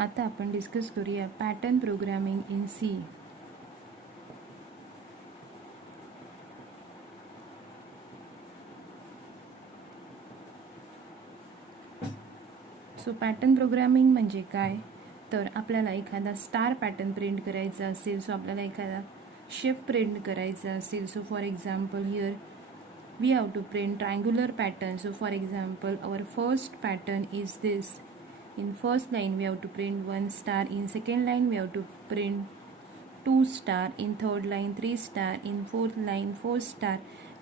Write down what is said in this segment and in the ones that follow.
आता आपण डिस्कस करूया pattern programming in C. So pattern programming म्हणजे काय, तर आपल्याला एखादा स्टार पॅटर्न प्रिंट करायचा असेल, सो आपल्याला एखादा शेप प्रिंट करायचा असेल, so for example here we have to print triangular pattern. So for example, our first pattern is this. In first line we have to print 1 star, in second line we have to print 2 star, in third line 3 star, in fourth line 4 star.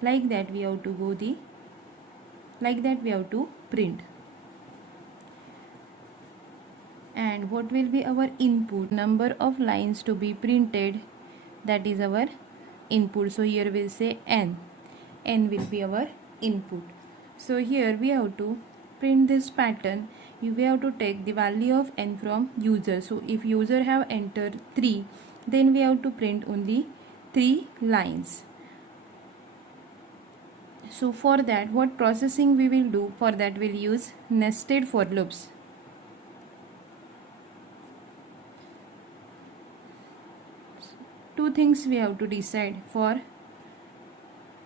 Like that we have to print. And what will be our input? Number of lines to be printed, that is our input. So here we'll say n will be our input. So here we have to print this pattern. We have to take the value of n from user. So if user have entered 3, then we have to print only 3 lines. So for that, what processing we will do? For that we'll use nested for loops. Two things we have to decide for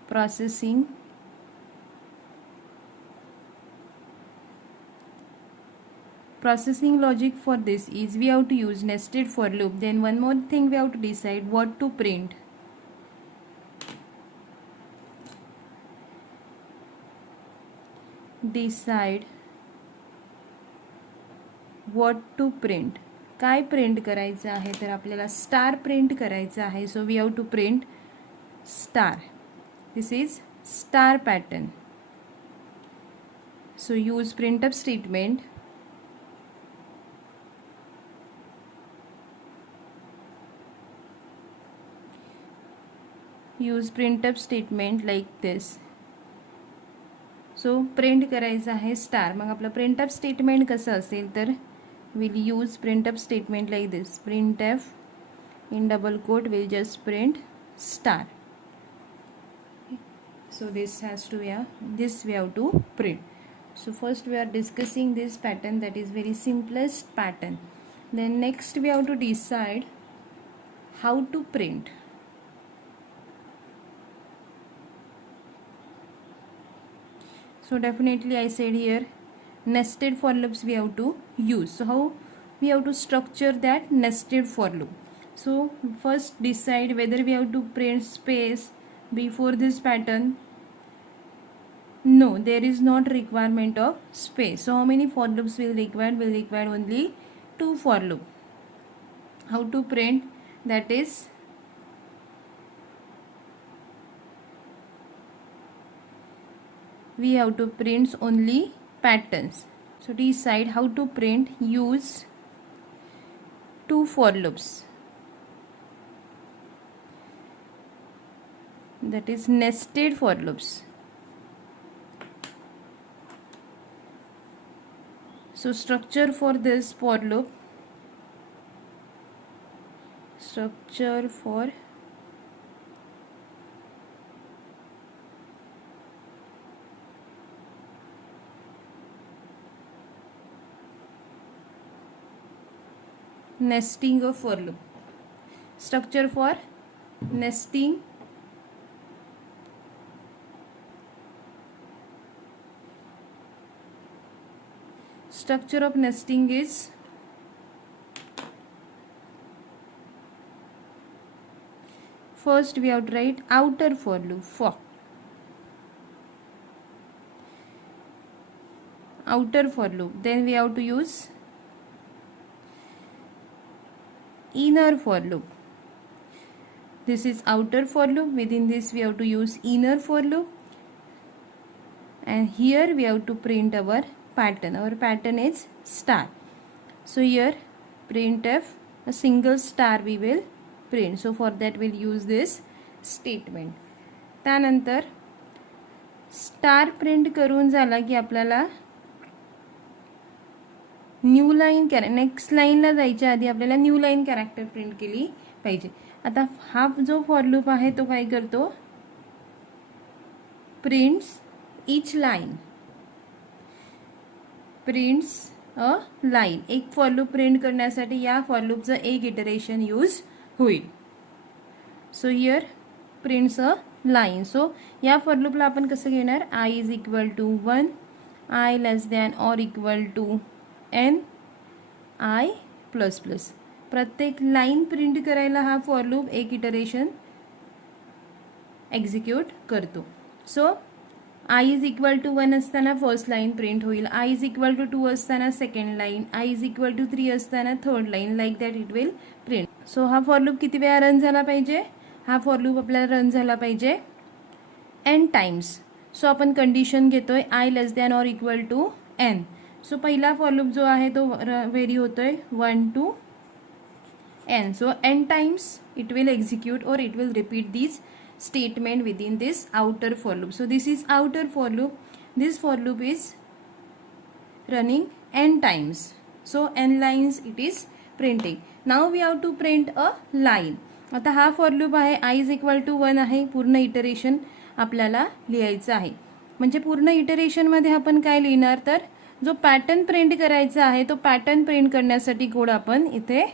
processing. Processing logic for this is we have to use nested for loop. Then one more thing we have to decide what to print. Decide what to print. काय print करायचं आहे, तर आपल्याला star print करायचं आहे. So we have to print star. This is star pattern. So use printf statement. Use printf statement like this. So print करायचं आहे स्टार. मग आपलं प्रिंटअप स्टेटमेंट कसं असेल, तर will use printf statement like this. Printf in double quote will just print star. So this we have to print. So first we are discussing this pattern, that is very simplest pattern. Then next we have to decide how to print. So definitely I said here nested for loops we have to use. So how we have to structure that nested for loop? So first decide whether we have to print space before this pattern. No, there is not requirement of space. So how many for loops will require? Will require only 2 for loop. How to print? That is we have to print only patterns. So decide how to print. Use 2 for loops. That is nested for loops. So structure for this for loop. Structure for nesting of for loop. Structure for nesting. Structure of nesting is first we have to write outer for loop. For outer for loop, then we have to use inner for loop. This is outer for loop. Within this we have to use inner for loop, and here we have to print our pattern. Our pattern is star. So here printf a single star we will print. So for that we'll use this statement. त्यानंतर star print करून झाला की आपल्याला new line next लाईनला जायच्या आधी आपल्याला new line character print केली पाहिजे. आता हा जो फॉर लूप आहे तो काय करतो, prints each line, prints a line. एक फॉर लूप प्रिंट करण्यासाठी या फॉर लूपचं एक इटरेशन यूज होईल. So here prints a line. So या फॉर लूपला आपण कसं घेणार, I is equal to 1, I less than or equal to N, I plus plus. प्रत्येक लाईन प्रिंट करायला हा फॉर लूप एक इटरेशन एक्झिक्यूट करतो. So I is equal to 1 असताना फर्स्ट लाईन प्रिंट होईल, आय इज इक्वल टू 2 असताना second line, I is equal to 3 असताना third line, like that it will print. So हा for loop किती वेळा रन झाला पाहिजे, हा फॉर लूप आपल्याला रन झाला पाहिजे n टाइम्स. सो आपण कंडिशन घेतोय I less than or equal to n. So पहिला फॉर लूप जो आहे तो व्हेरी होतोय 1 to n. So n times it will execute or it will repeat these statement within this outer for loop. So this is outer for loop. This for loop is running n times. So n lines it is printing. Now we have to print a line. आता हा for loop आहे, i is equal to 1 आहे. पूर्ण इटरेशन आपल्याला लिहायचं आहे. म्हणजे पूर्ण इटरेशन मध्ये आपण काय लिहिणार, तर जो पॅटर्न प्रिंट करायचा आहे तो पॅटर्न प्रिंट करण्यासाठी कोड आपण इथे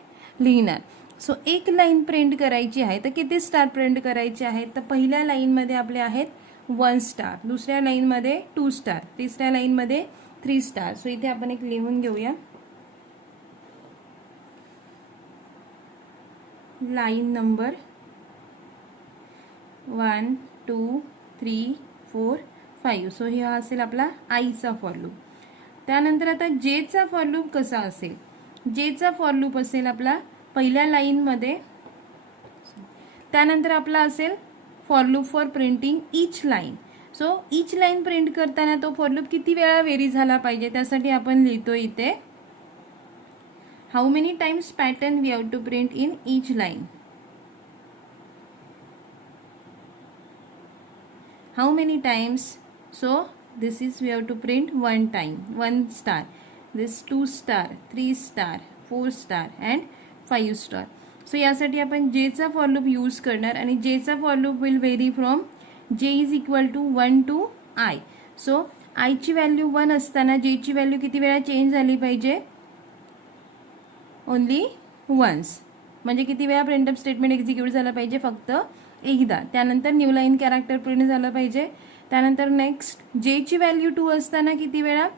लिहिणार. सो एक लाईन प्रिंट करायची आहे तर किती स्टार प्रिंट करायचे आहेत, तर पहिल्या लाईनमध्ये आपले आहेत 1 स्टार, दुसऱ्या लाईनमध्ये 2 स्टार, तिसऱ्या लाईनमध्ये 3 स्टार. सो इथे आपण एक लिहून घेऊया, लाईन नंबर 1 2 3 4 5. सो हा असेल आपला आईचा फॉर लूप. त्यानंतर आता जेचा फॉर लूप कसा असेल, जेचा फॉर लूप असेल आपला पहिल्या लाईनमध्ये, त्यानंतर आपला असेल for loop for printing etch line. So etch line print करताना तो फॉर लूप किती वेळा व्हेरी झाला पाहिजे त्यासाठी आपण लिहितो इथे how many times pattern we have to print in each line. How many times, so this is we have to print 1 time, 1 star, this 2 star, 3 star, 4 star and 5 star. So यासाठी आपण जेचा फॉर लूप यूज करणार आणि जेचा for loop will vary from J is equal to 1 to I. So आयची value 1 असताना जेची व्हॅल्यू किती वेळा चेंज झाली पाहिजे, ओनली वन्स. म्हणजे किती वेळा प्रिंटअप स्टेटमेंट एक्झिक्यूट झालं पाहिजे, फक्त एकदा. त्यानंतर न्यू लाईन कॅरेक्टर प्रिंट झालं पाहिजे. त्यानंतर नेक्स्ट जेची व्हॅल्यू 2 असताना किती वेळा,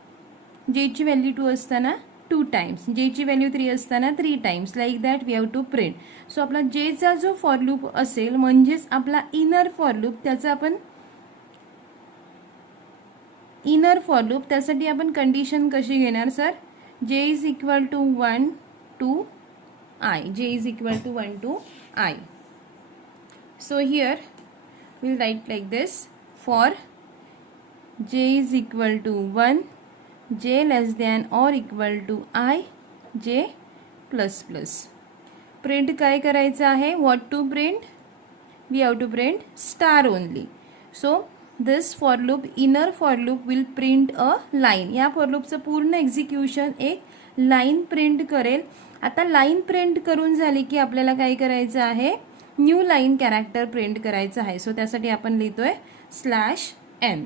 जेची व्हॅल्यू 2 असताना 2 टाइम्स, जेची व्हॅल्यू 3 असताना 3 times, like that we have to print. So आपला जेचा जो फॉर लूप असेल म्हणजेच आपला इनर फॉर लूप, त्याचा आपण इनर फॉर लूप त्यासाठी आपण कंडिशन कशी घेणार sir, J is equal to 1 to I, J is equal to 1 to I. So here will write like this, for J is equal to 1, J less than or equal to I, J plus plus. Print काय करायचं आहे, what to print, we have to print star only. So this for loop, inner for loop will print a line. या for लूपचं पूर्ण एक्झिक्युशन एक line print करेल. आता line print करून झाली की आपल्याला काय करायचं आहे, न्यू लाईन कॅरेक्टर प्रिंट करायचं आहे. सो त्यासाठी आपण लिहितोय /n.